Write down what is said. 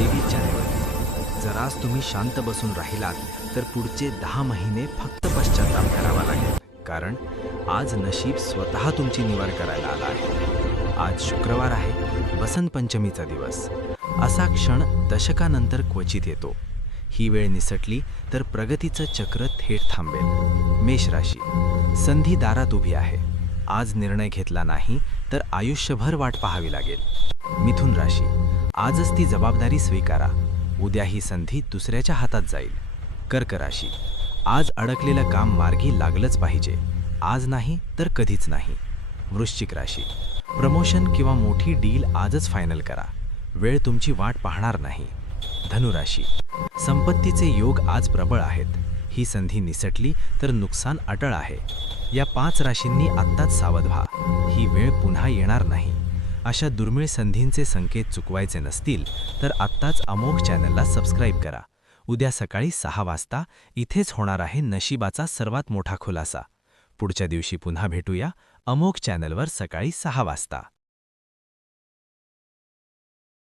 23 जानेवारी. जर आज तुम्ही शांत बसून राहिलात तर पुढचे 10 महिने फक्त पश्चाताप करावा लागेल, कारण आज नशीब स्वतः तुमची निवड करायला आला आहे. आज शुक्रवार आहे, वसंत पंचमीचा दिवस. असा क्षण दशकानंतर क्वचित येतो. ही वेळ निसटली तर प्रगतीचं चक्र थेट थांबेल. मेष राशी. संधी दारात उभी आहे. आज निर्णय घेतला नाही तर आयुष्यभर वाट पाहावी लागेल. मिथुन राशी. आजच ती जबाबदारी स्वीकारा. उद्या ही संधी दुसऱ्याच्या हातात जाईल. कर्क राशी. आज अडकलेलं काम मार्गी लागलंच पाहिजे. आज नाही तर कधीच नाही. वृश्चिक राशी. प्रमोशन किंवा मोठी डील आजच फायनल करा. वेळ तुमची वाट पाहणार नाही. धनुराशी. संपत्तीचे योग आज प्रबळ आहेत. ही संधी निसटली तर नुकसान अटळ आहे. या 5 राशींनी आत्ताच सावध व्हा. ही वेळ पुन्हा येणार नाही. अशा दुर्मिळ संधींचे संकेत चुकवायचे नसतील तर आत्ताच अमोघ चॅनलला सबस्क्राईब करा. उद्या सकाळी 6 वाजता इथेच होणार आहे नशिबाचा सर्वात मोठा खुलासा. पुढच्या दिवशी पुन्हा भेटूया अमोघ चॅनलवर सकाळी 6 वाजता.